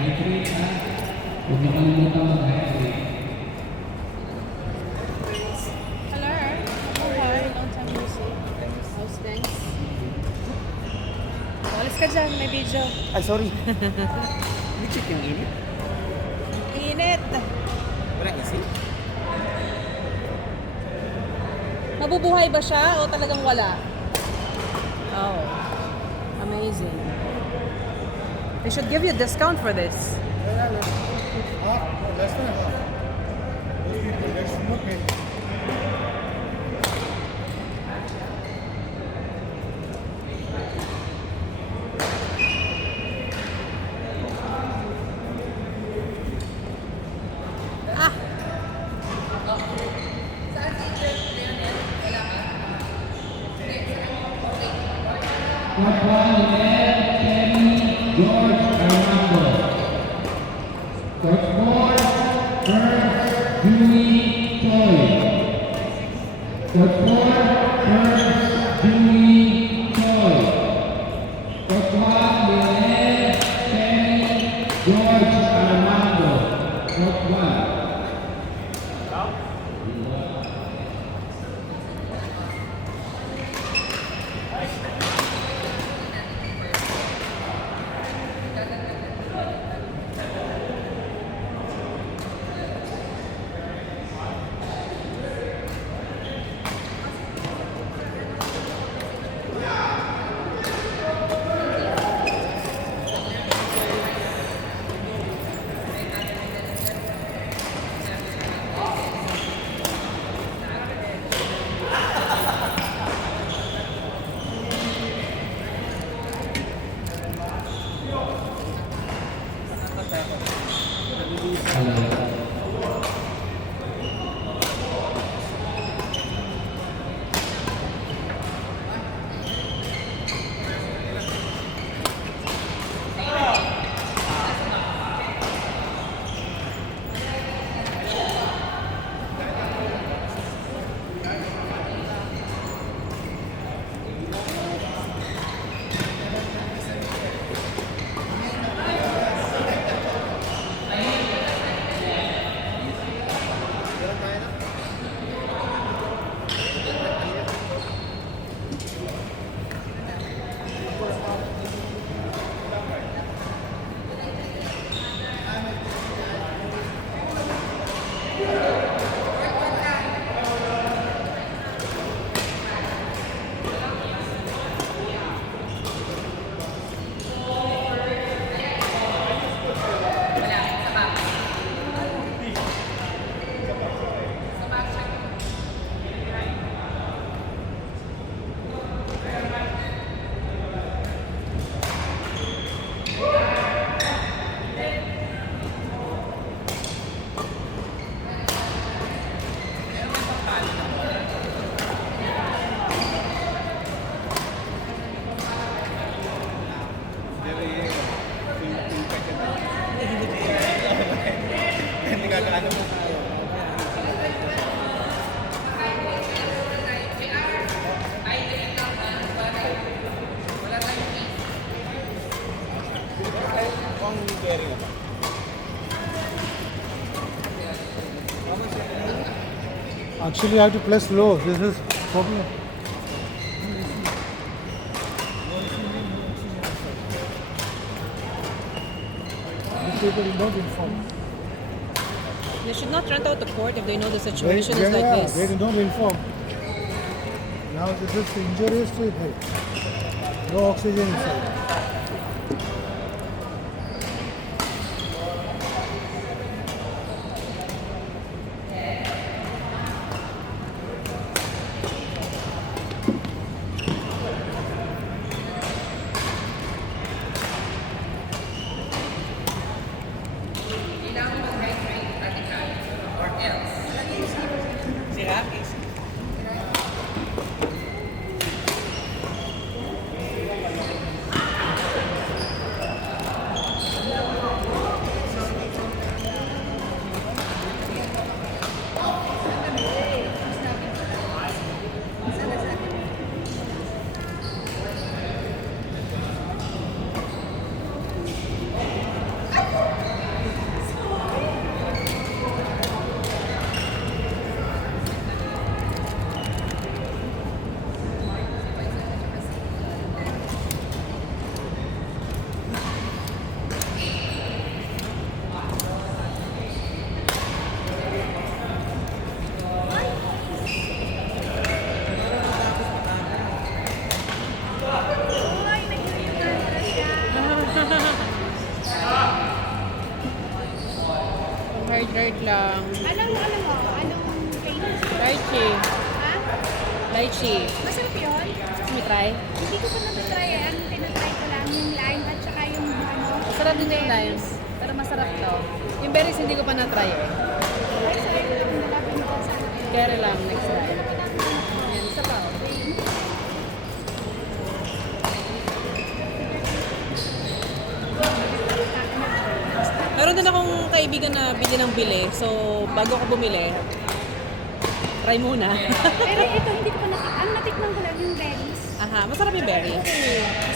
Hydrate ha. Huwag nakalimutan mag-hydrate. Hello. Oh, hi. Long time no see. How's things? Walis ka dyan. May video. Ay, sorry. Hindi check yung init. Init. Walang isip. Mabubuhay ba siya o talagang wala? Oh. Amazing. They should give you a discount for this. Less than half. Those people, that's okay. Court 1, Lynette, Kenny, George, Armando. Court 4, Ernst, Julie, Choi. Court 4, Ernst, Julie, Choi. Court 1, Lynette, Kenny, George, Armando. Court 1. Actually, I have to press low. This is problem. These people are not informed. They should not rent out the court if they know the situation is like They this. don't inform. Now this is injurious to health. No oxygen inside. Hard lang. Anong famous? Lychee. Ha? Lychee. Masarap yun? Gusto mo try? Hindi ko pa natry eh. Ang tinatry ko lang yung lime at saka yung ano. Masarap din yung limes. Pero masarap to. Yung berries hindi ko pa na-try eh. Ay, sorry ko lang nalapin ko sa akin. Kaya lang next time. Yan, isa pa. Oh. Meron din akong kaibigan na bili ng bili. So, bago ako bumili, try muna. Pero ito, hindi ko pa natikman. Ang natikman ko lang yung berries. Aha, masarap yung berry. Gusto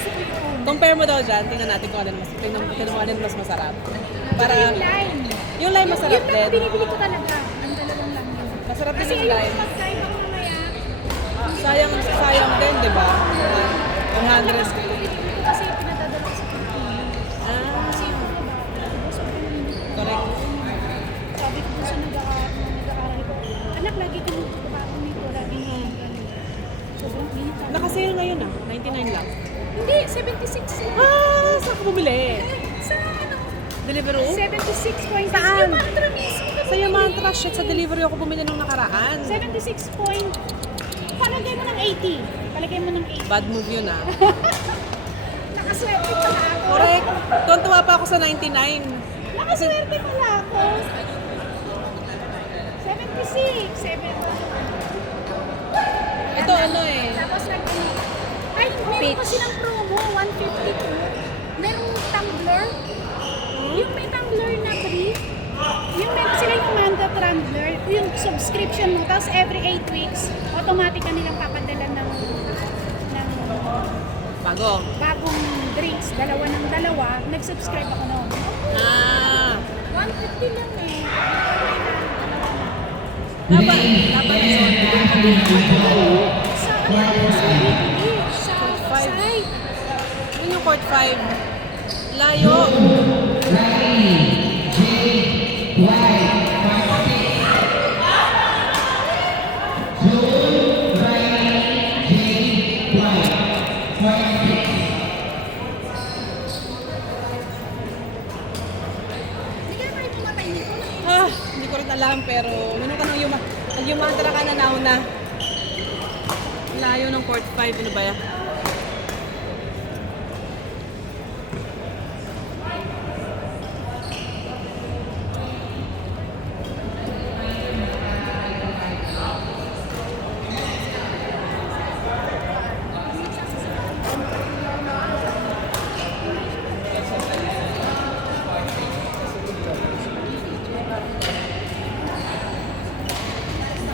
ko yun. Compare mo daw dyan, tingnan natin kung alin mas masarap. Para yung lime. Yung lime masarap Yun lang din. binibili ko talaga. Ang dalawang lang yun. Masarap din Kasi yung yung lime. pagkain ako mamaya, Sayang din, di ba? 100. kasi pinadadala ko sa Pilipinas. Ah, Kasi yung diba, sobrang init. correct. Sabi ko dun sa nag-aaral ko, anak, lagi ka magkakaroon nito, lagi mo ganun. Sobrang init. Naka-sale ngayon ah, 99 lang. Hindi, 76. Ah, saan ka bumili? Sa ano? Deliveroo? 76 point. Saan? Yung mantra mismo. Sa Mantra, shit, sa delivery ako bumili nung nakaraan. 76 point. Palagay mo ng 80. Palagay mo ng 80. Bad move yun ah. Nakaswerte pala ako. Correct. Tuwan-tuwa pa ako sa 99. Nakaswerte pala ako. 76. 7. Ito ano eh. Tapos ay, meron Peach. pa silang promo, 152. Merong tumbler. Yung may tumbler na free. Yung meron sila yung Manta tumbler, yung subscription mo, tapos every 8 weeks, automatic ka nilang papadala ng Bago. bagong drinks, dalawa ng dalawa. Nag-subscribe ako noon. Ah. 150 lang eh. Laban yun. Sa ano, sa bibili, sa Five. site. Yun yung court 5. Layo. Hindi kaya tayo pumatay nito. Ah, hindi ko rin alam pero minum ka ng Yumantra ka na nauna. Layo ng court 5. Ano ba yan?